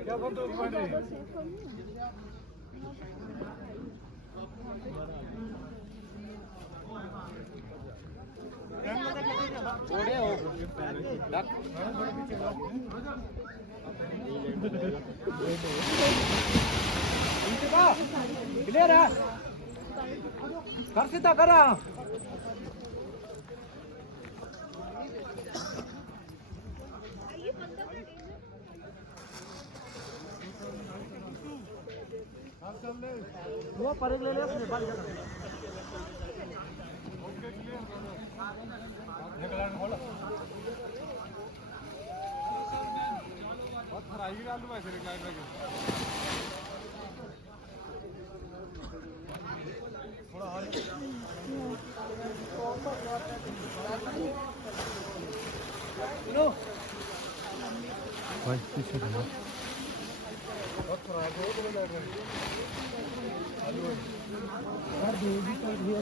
क्या बंदूक बने क्लियर है कर सीधा करा वो पर ले ले अपने बाल बहुत फराई डालू वैसे रिक्लाइन में थोड़ा और सुनो भाई पीछे बहुत फराई बहुत लग रहा है आलू यार दो भी कर दिया